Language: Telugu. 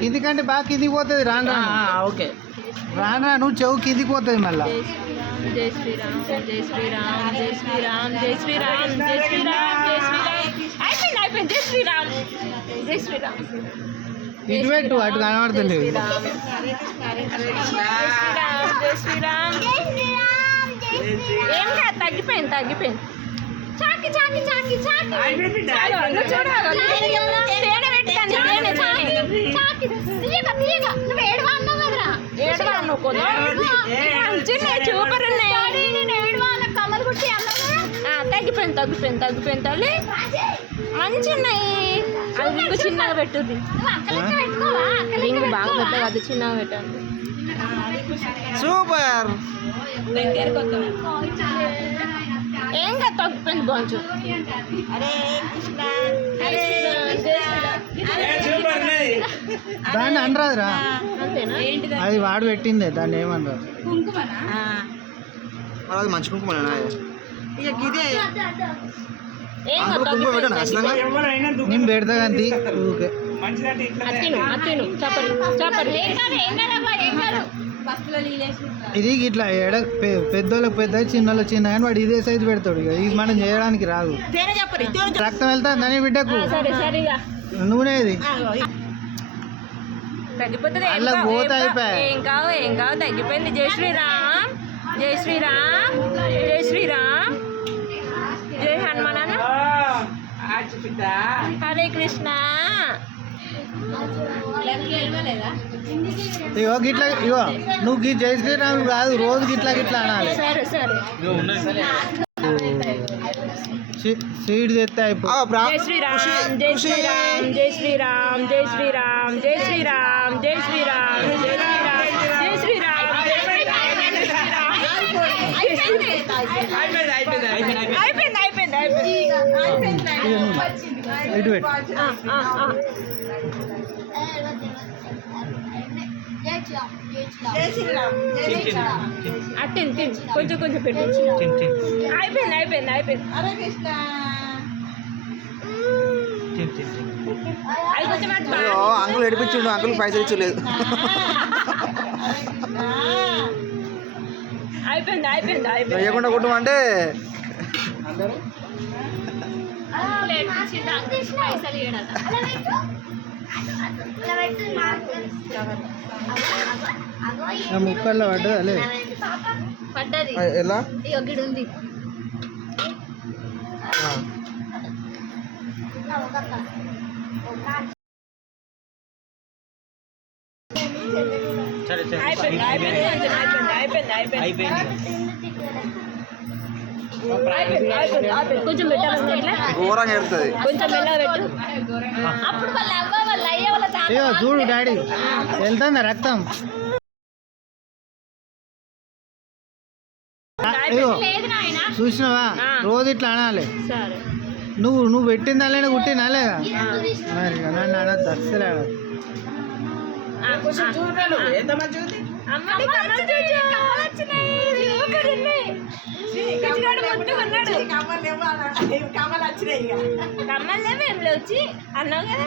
కిందికంటే బాగా కిందికి పోతుంది రాను ఓకే రాను నువ్వు చెవు కిందికి పోతుంది మళ్ళా. జై శ్రీరామ్ జై శ్రీరామ్ జై శ్రీరామ్ జై శ్రీరామ్ జై శ్రీరామ్ జై శ్రీరామ్. అయిపోయింది జై శ్రీరామ్ జై శ్రీరామ్. ఇటు పెట్టు అటు కనబడుతుంది. జై శ్రీరామ్ ఏం కాదు తగ్గిపోయింది. చాకి చాకి చాకి చాకి చూడాలి తేనె పెట్టాను చాకి తీయగా నువ్వు ఏడవా అన్నావు కదరా. ఏడవా అన్నావు మంచిగా సూపర్ ఉన్నాయి. నేను ఏడవా అన్న కమ్మలు కుట్టి అన్నావు. తగ్గిపోయింది తల్లి మంచిగా ఉన్నాయి. అది రింగు చిన్నగా పెట్టుద్ది. రింగు బాగా పెద్దగా అది చిన్నగా పెట్టండి. సూపర్ ఏం కాదు తగ్గిపోయింది బాగుంచు. దాన్ని అనరాదురా, అంతేనా అది వాడు పెట్టిందే, దాన్ని ఏమనరాదు. అది మంచి కుంకుమనా? ఏం కాదు నేను పెడతా కానీ ఊకే అత్తిను చెప్పరు ఇది ఇట్లా పెద్దోళ్ళకి పెద్ద చిన్నోళ్ళకి చిన్న కానీ వాడు ఇదే సైజు పెడతాడు. ఇక ఇది మనం చేయడానికి రాదు. రక్తం వెళ్తా దాని బిడ్డకు సరిగా నూనె ఇది తగ్గిపోతుంది. అలా పోత అయిపోయా. ఏం కావు తగ్గిపోయింది. జై శ్రీరామ్ జై శ్రీరామ్ జై శ్రీరామ్ జై హనుమాన్. హరే కృష్ణ. ఇగో గిట్లా ఇగో నువ్వు జై శ్రీరామ్ కాదు, రోజు గిట్లా అనాలి. సరే స్వీట్ చేస్తే అయిపోయి. జై శ్రీరామ్ జై శ్రీరామ్ జై శ్రీరామ్ జై శ్రీరామ్ జై శ్రీరామ్ జై శ్రీరామ్ జై శ్రీరామ్ జై శ్రీరామ్. అయిపోయింది ఇటు పెట్టు. తిని కొంచెం పెట్టు. అయిపోయింది. అది కొంచెం అంకుల్ ఏడిపించిండు, అంకుల్ పైసలు ఇచ్చలేదు. అయిపోయింది వేయకుండా కుట్టమంటే ముక్కల్లో పడ్డది అలే పడ్డది. ఎలా ఉంది కొంచెం పెట్టాలి. ఘోరంగా ఎడుతుంది. కొంచెం మెల్లగా పెట్టు. అప్పుడు వాళ్ళ అయ్యే వాళ్ళ చూడు డాడీ వెళ్తుందా రక్తం. చూసినావా రోజు ఇట్లా అనాలి. సరే నువ్వు పెట్టిందాలే కుట్టినా లేదా మరి నన్ను అనద్దు, అస్సలే అనద్దు. కమ్మలేమో ఏం లేవు అన్నావు కదా.